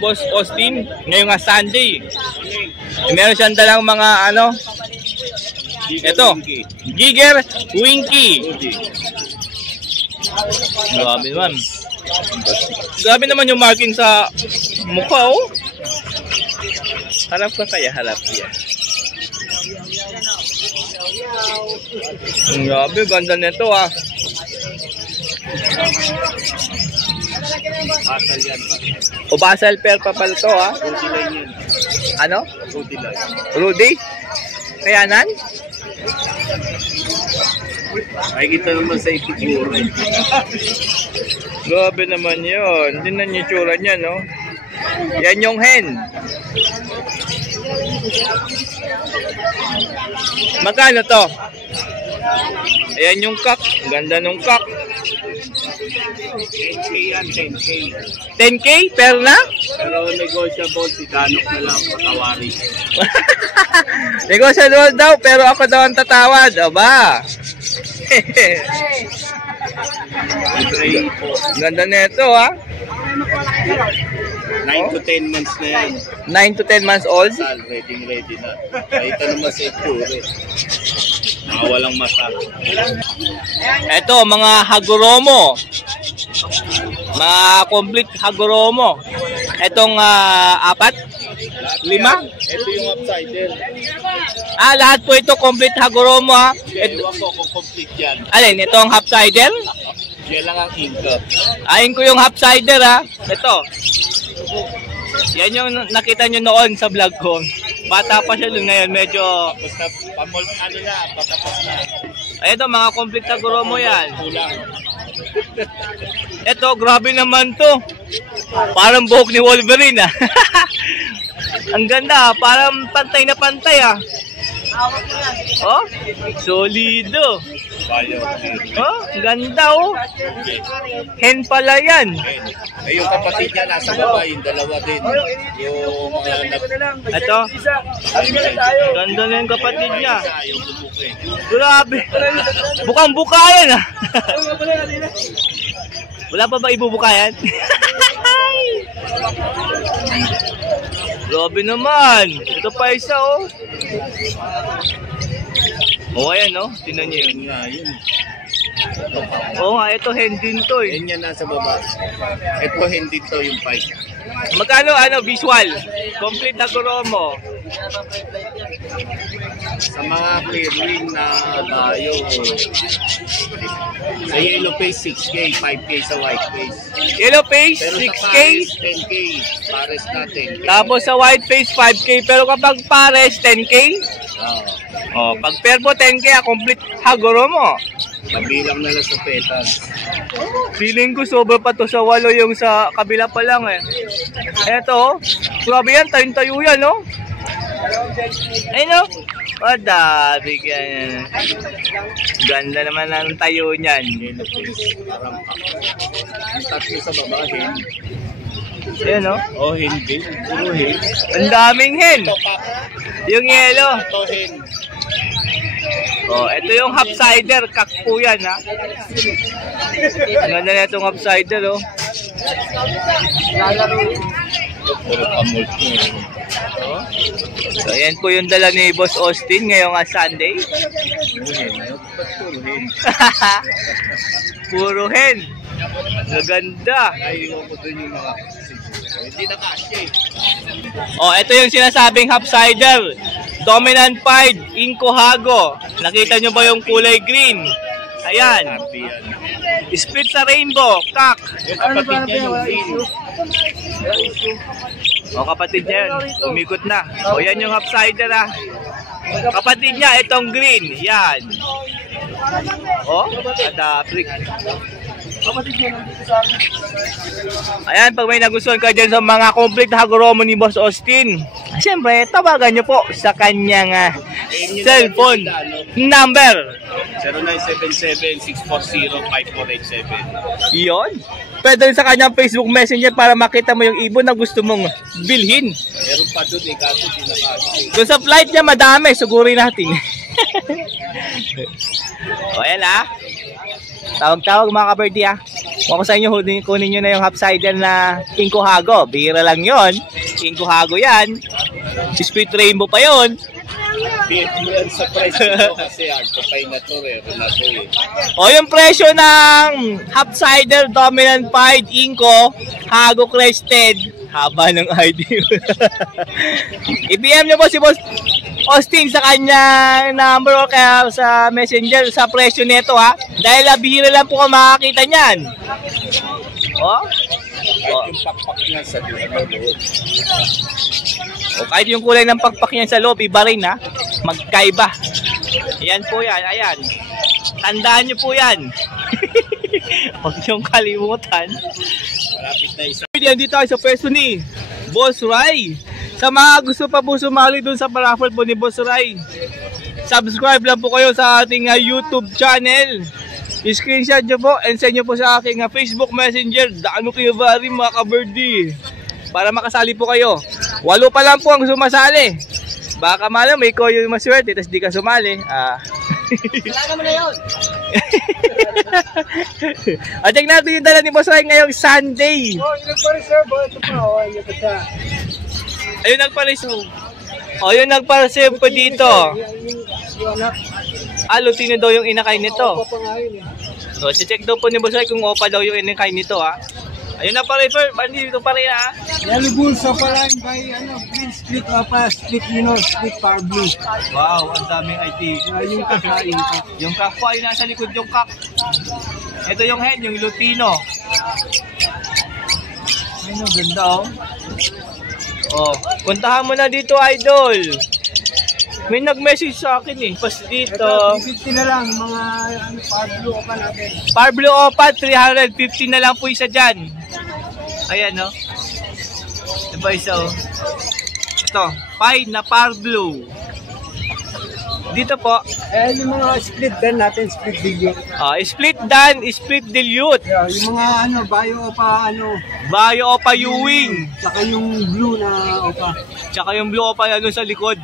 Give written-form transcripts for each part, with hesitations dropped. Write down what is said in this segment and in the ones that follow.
Boss Austin ngayong Sunday. Meron siyang dalang mga ano. Ito, Giger Winky. Grabe naman. Grabe naman yung marking sa mukha, oh. Harap ka kaya, harap yan. Grabe, ganda nito, ah. Basal yan. O basal pair pa pala to, ah. Rudy line yan. Ano? Rudy line. Rudy? Kayanan? Makikita naman sa itiguro. Grabe naman yun. Hindi na yung tsura niya, no? Yan yung hen. Magkano to? Ayan yung cock. Ganda nung cock. 10K yan, 10K. 10K? Per na? Pero negotiable, si Danok na lang patawari. Negotiable daw, pero ako daw ang tatawad. O ba? Ganda nito, ha? 9 to 10 months na yan. 9 to 10 months old? Ready na. Kahit naman sa itsura. Nakawalang mata. Ito, mga Hagoromo. Mga complete Hagoromo. Itong 4? 5? Ito yung upsider. Lahat po ito complete Hagoromo, ha? Ewan ko kung complete yan. Alin, ito ang half-sider? Yan lang ang income. Ayin ko yung half-sider, ha? Ito. Yan yung nakita nyo noon sa vlog ko. Bata pa siya ngayon, medyo... Basta pamol, ano na, patapos na. Ay, ito, mga complete Hagoromo yan. Kulang. Ito, grabe naman to. Parang buhok ni Wolverine, ah. Ang ganda, parang pantay na pantay, ah. Oh, solido. Oh, ganda, oh. Hen pala yan. Eh, yung kapatid niya nasa baba, yung dalawa din. Yung mga Ito, ganda na yung kapatid niya. yung bubuke. Grabe. Bukang-buka yan, ah. Wala pa ba ibubuka yan? Grabe naman. Ito pa isa, oh. Oh, ayan, no? Tingnan niyo yun. Yun. Oo nga, ito hen din to, eh. Yan yan nasa baba. Ito hindi to yung pipe. Magkano, visual? Complete na Hagoromo. Sa mga clearing na bayo, sa yellow face 6K, 5K sa white face. Yellow face, Pero 6K. sa pares, 10K. Pares natin. Tapos sa white face, 5K. Pero kapag pares, 10K? Oh, pag pair po, 10K, complete Hagoromo. Kabilang na lang sa petals. Feeling ko sobra pa to sa 8 yung sa kabila pa lang, eh. Eto, grabe yan, tayo-tayo yan, no? Ay, no? Dami yan. Ganda naman ng tayo niyan. Yellow face. Parang tatlo sa baba, hen. Yan, no? Oh, hindi. Puro hen. Ang daming hen. Yung yellow. Ito hen. Oh, ito yung half-sider. Kak po yan, ha? Ang ganda na itong half-sider, oh. Puro pamult mo. Oh. So, yan po yung dala ni Boss Austin ngayong Sunday. Puro hen. Maganda. Naiiwan ko dun yung mga hindi na kasya, eh. Oh, ito yung sinasabing half-sider. Dominant Pied Inco Hago. Nakita nyo ba yung kulay green? Ayan. Split sa rainbow. Kak. Yung kapatid niya yung green. O, kapatid niya yun. Umikot na. O, yan yung half-sider, ah. Kapatid niya, itong green. Yan. O, ada freak. Ayan, pag may nagustuhan ka dyan sa mga complete Hagoromo ni Boss Austin, siyempre, tawagan nyo po sa kanyang cellphone number. 0977-640-5487. Yun. Pwede rin sa kanyang Facebook Messenger para makita mo yung ibon na gusto mong bilhin. Meron pa dun, eh, kaso sinakasya. Doon sa flight niya, madami. Sugurin natin. O, ayan, ah. Tawag-tawag mga ka-birdie, ah. Kung ako sa inyo, kunin nyo na yung half-sider na Inco Hago. Bihira lang yon. Inco Hago yan. Split rainbow pa yon. Yan sa price mo kasi hard to find na to eh. O yung presyo ng half-sider dominant pied Inco Hago crested. Haba ng ID. I-PM nyo po si Boss Austin sa kanyang number o kaya sa messenger sa presyo nito ha. Dahil bihira lang po kung makakita nyan. O? Kahit yung pakpak niya sa loob. O kahit yung kulay ng pakpak niyan sa loob, iba rin ha. Magkaiba. Ayan po yan, ayan. Tandaan nyo po yan. Huwag niyong kalimutan. Malapit na isa. Dito tayo sa pwesto ni Boss Ray. Sa mga gusto pa po sumali dun sa paraffle po ni Boss Ray, subscribe lang po kayo sa ating YouTube channel. I-screenshot nyo po and send nyo po sa aking Facebook Messenger. Daano kayo bari mga ka-birdie para makasali po kayo. 8 pa lang po ang sumasali. Baka malam may koyo yung maswerte tapos di ka sumali. Wala naman na yun. At check natin yung dala ni Boss Ray ngayong Sunday. Oh, yung nagpa-reserve. Ito pa. Oh, yung pa. Ayun nagpa-reserve. Oh, yung nagpa-reserve po dito. Yung anak. Lutino daw yung inakay nito. Opa pa nga yun eh. So, check daw po ni Boss Ray kung opa daw yung inakay nito ha. Ayun na pa-refer. Bandi dito pa rin ha. Yellow Bull sa paline by green split opa, split split power blue. Wow, ang daming IT. Yung kakain ka. Yung kak po ay nasa likod yung kak. Ito yung hen, yung Lutino. Ayun, ganda oh. Oh, puntahan mo na dito, idol. May nag-message sa akin eh, pas dito. Ito, 350 na lang mga power blue opa natin. Power blue opa, 350 na lang po isa dyan. Ayan no. Ito ba isa oh. Ito, fine na power blue. Dito po. Yung mga split dan natin, split dilute. Split dan, split dilute. Yeah, yung mga bio opa Bio opa Ewing. saka yung blue na opa. Tsaka yung blue opa sa likod.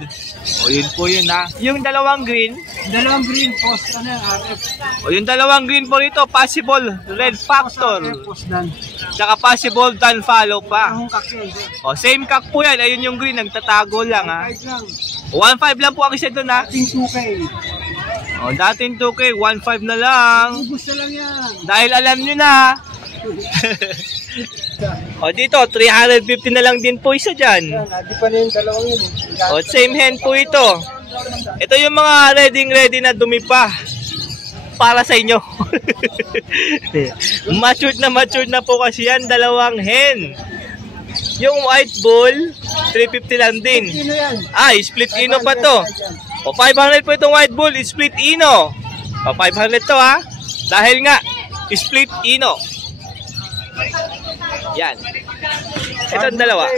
O yun po yun ha. Yung dalawang green. Dalawang green post RF. O yung dalawang green po rito, possible red factor. Post dan. Tsaka possible dan follow pa. Ang kakyan. O same kak po yan. Ayun yung green, nagtatago lang ha. 5 lang. 1.5 lang po ang isa doon ha. Ating 2K. O dating 2K, 1.5 na lang. Ubus na lang yan. Dahil alam nyo na. O dito, 350 na lang din po isa dyan. Yan, di pa na yung dalawang yun eh. O same hen po ito. Ito yung mga ready na dumi pa. Para sa inyo. Matured na po kasi yan, dalawang hen. Yung white bull, 350 lang din. Sino yan? Split ino pa to. O 500 po itong white bull, split ino. O 500 to ha. Dahil nga, split ino. Yan. Ito ang dalawa.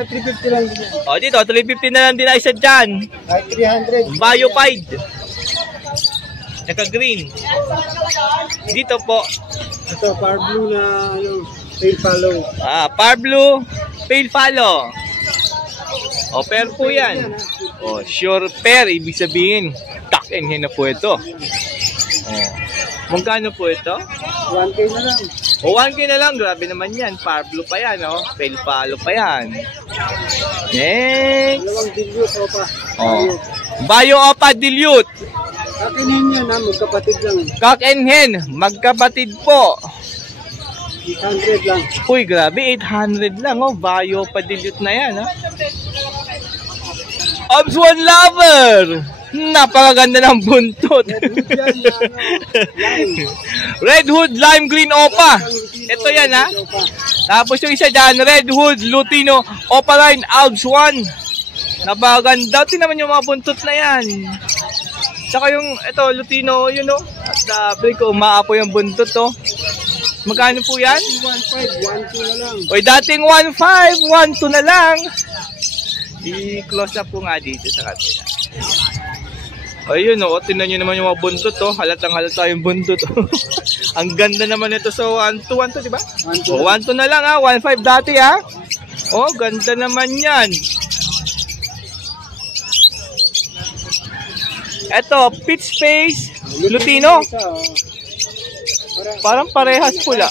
350 lang din yan. O dito, 350 na lang din na isa dyan. Ay, 300. Biopide. Naka green. Dito po. Ito, power blue na tail follow. Power blue, pale follow. O pair po yan. O sure pair, ibig sabihin tuck and hen na po ito. O, magkano po ito? 1K na lang. O 1K na lang, grabe naman yan. Power blue pa yan, o. Pale follow pa yan. Next. Dalawang dilute opa. O. Bio opa dilute. Kakinin yan magkapatid lang. Cock and hen, magkapatid po. 800 lang. Uy, grabe, 800 lang, oh. Bio pa dilute na yan, ha. Obs One Lover! Napakaganda ng buntot. Red Hood Lime Green Opa. Ito yan, ha. Tapos yung isa dyan, Red Hood Lutino Opaline Alps One. Napakaganda. Tingnan yung mga buntot na yan. Tsaka yung, ito, Lutino, yun, no. At sabi ko, umaapo yung buntot, oh. Magkano po yan? 1.5, 1.2 na lang. Uy, dating 1.5, 1.2 na lang. I-close na po nga dito sa kanila. Ayun, oh, tingnan nyo naman yung mga buntot, oh. Halatang halata yung buntot. Ang ganda naman ito. So, 1.2, diba? 1.2 na lang, ha. 1.5 dati, ha. Oh, ganda naman yan. Ito, pitch face, Lutino. Parang parehas pula.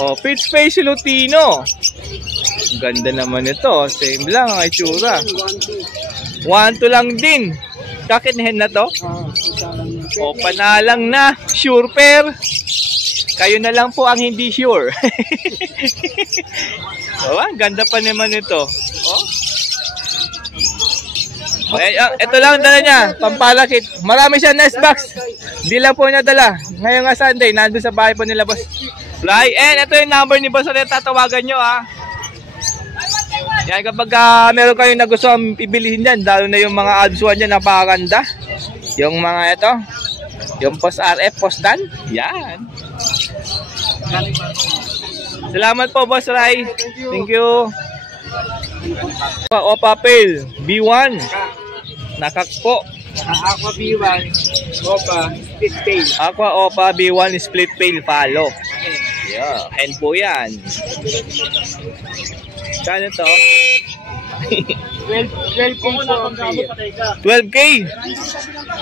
Oh, pitch face Lutino. Ganda naman ito. Same lang ang itsura. 1-2 lang din. Bakit hen na to? O, panalang na. Sure pair. Kayo na lang po ang hindi sure. Oh, ganda pa naman ito. Oh. Okay, ito lang dala niya, pampalakit. Marami siya nest box. Di lang po niya dala. Ngayon nga Sunday, nandun sa bahay po nila boss. Fly, and ito yung number ni Boss ulit. Tatawagan nyo ha. Yan, kapag meron kayong nagustuhan ibilihin yan, lalo na yung mga adsuan dyan, napakaganda. Yung mga ito, yung post RF, post Dan. Yan. Salamat po Boss Rai. Thank you. Opa Pale B1. Nakak po. Aqua B1. Opa. Split tail. Aqua Opa B1 split tail follow. Yeah, hen po yan. Kano to? 12K po ang pair. 12K.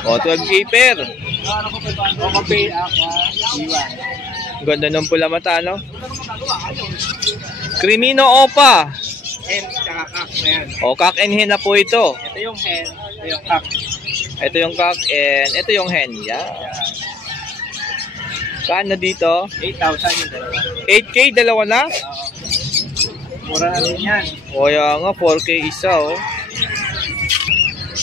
O, 12K pair. Opa Pale Aqua B1. Ganda ng pula mata, no? Crimino Opa. Hen, tsaka kak na yan. O, cock and hen na po ito. Ito yung hen, ito yung kak. Ito yung cock and ito yung hen. Yan. Kano dito? 8,000 yung dalawa. 8K, dalawa na? Mura na rin yan. O, yan nga, 4K isa, oh.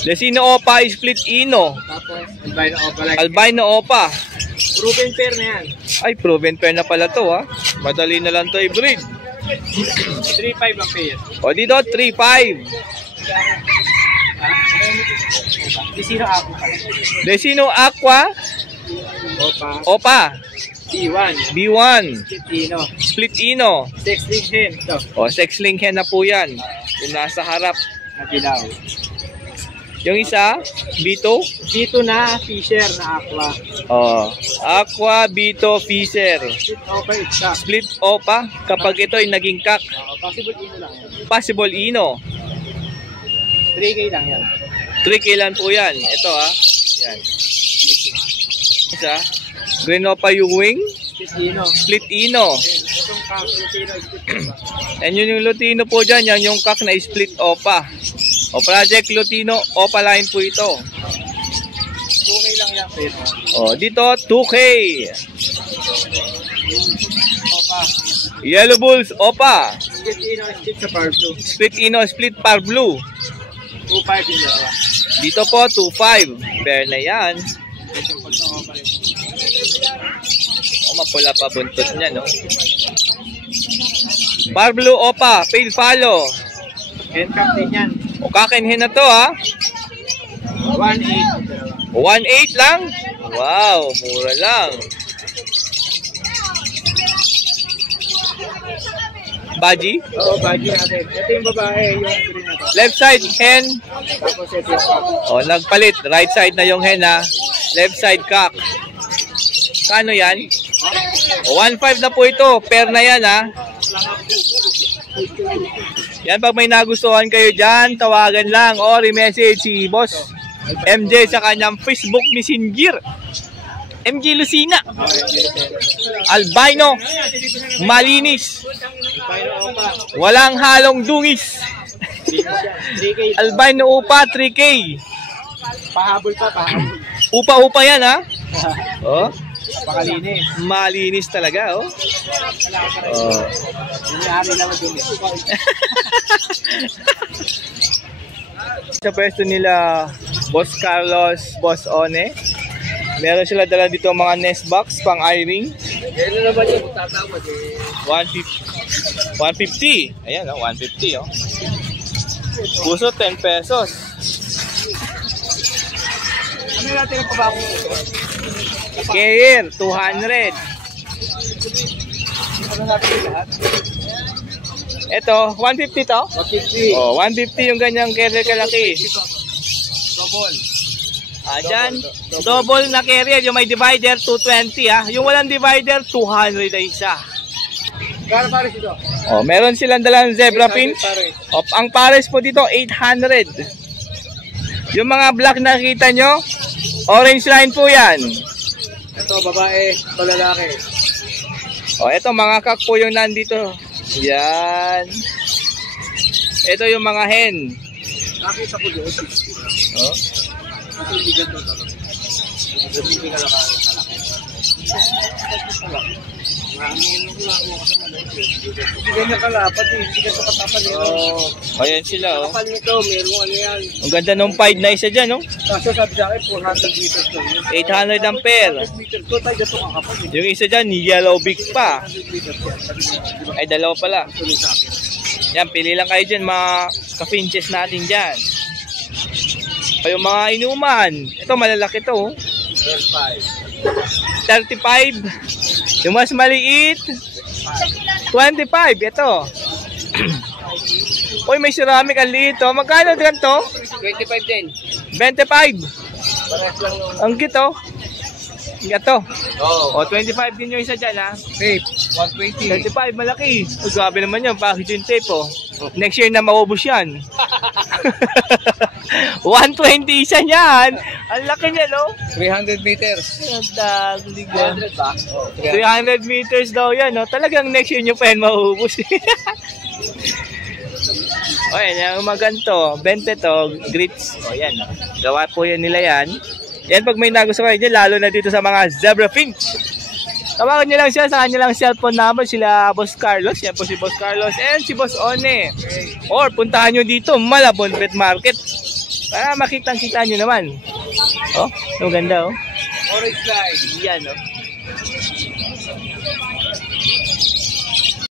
Lesino Opa, split ino. Tapos, albino opa like. Albino Opa. Proven pair na yan. Ay, proven pair na pala to, ha. Madali na lang to i-breed. 3,500 ang pair. O, dito, 3.5. Desino ako pala. Lesino Aqua, Opa. Opa, B1. B1, Split ino. split ino. 6 hen. Ito. O, sex link hen na po yan. Yung nasa harap. Na dilaw. Yung isa, B2. Dito na Fisher na aqua. O, Aqua, B2, Fisher. Split opa isa. Split Opa, kapag ito ay naging cock. Possible ino lang yan. Possible ino. 3K lang yan. 3K lang po yan. Ito, ha. Yan. Isa, Green Opa Ewing, Split ino. split ino. Itong kak, Lutino, split opa. And yun yung Lutino po dyan, yan yung cock na split Opa. O, Project Lutino, Opa line po ito. 2K lang yan, pair. O, dito, 2K. Opa. Yellow Bulls, Opa. Split ino, split sa par blue. Split ino, split par blue. 2,500 yung dalawa. Dito po, 2.5. Pair na yan. Ito po sa opa rin. O, mapula pa buntot niya, no? Par blue, Opa. Pale follow. Hen cap din yan. O, kakinhin na to, ha? 1,800. 1.8 lang? Wow, mura lang. Baji? Oo, bagay natin. Ito yung babae, yung green na to. Left side, hen. Tapos ito yung cap. O, nagpalit. Right side na yung hen, ha? Left side, cock. Kano yan? O, 1.5 na po ito. Pair na yan, ha? Yan, pag may nagustuhan kayo dyan, tawagan lang o i-message si Boss MJ sa kanyang Facebook Messenger. MJ Lucina. Albino. Malinis. Walang halong dungis. 3K. Albino upa, 3K. Pahabol pa, pahabol. Upa-upa yan, ha? Oh, Napakalinis. malinis talaga, oh. Oh. Nangyari naman dun. Sa pwesto nila Boss Carlos, Boss One, meron sila dala dito mga nest box pang i-ring. Yan naman yung tatawad eh. 150. Ayan, oh, 150, oh. Puso 10 pesos. Ano natin ang pabako ito? Carrier 200. Ano natin yung lahat? Ito, 150 to? 150. Oh, 150 yung ganyang carrier kalaki. Double. Dyan, double na carrier, yung may divider 220, ah. Yung walang divider 200 na isa. Kano pares ito? Oh, meron silang dalang zebra pin. Pares. Oh, ang pares po dito 800. Yung mga black na nakita nyo, orange line po yan. Ito Ito, babae. Ito, lalaki. O, eto mga kak po yung nandito. Yan. Ito yung mga hen. Nakita ko doon. Oh. Ito, hindi ganito. Hindi ka lang. Hindi ganyan kalapat eh. Hindi ganyan katapan eh. Ayan sila, oh. Kapal nito, merong ano yan. Ang ganda nung pied na isa dyan, oh. Kaso sabi sa akin, 400 meters lang. 800 ampere. 400 meters ko, tayo dito kakapal eh. Yung isa dyan, yellow big pa. 100 meters yan. Sabi niya, Ay, dalawa pala. tuloy sa akin. Yan, pili lang kayo dyan, mga ka-finches natin dyan. O yung mga inuman. Ito, malalaki to, oh. 35. Yung mas maliit, 25. Ito. Uy, may ceramic ang liit, oh. Magkano ganito? 25 din. 25. Parehas lang nung Ang cute, oh. Ito. Oo. O, 25 din yung isa dyan, ha. tape. 120. 35, malaki. O, grabe naman yun. Package yung tape, oh. Next year na maubos yan. 120 isa niyan. Ang laki niya, no? 300 meters. Ang daglig yan. 300 ba? 300 meters daw yan, no? Talagang next year nyo pa yan maubos. O, yan. Yung maganto. 20 to. Grits. O, yan. Gawa po yan nila yan. Yan, pag may nagusto kayo dyan, lalo na dito sa mga zebra finch. Tawagan nyo lang siya sa kanilang cellphone number, sila Boss Carlos. Yan po si Boss Carlos and si Boss One. Or puntahan nyo dito, Malabon Pet Market. Para makitang-kita nyo naman. Oh, ang ganda, oh. Orange line. Yan, oh.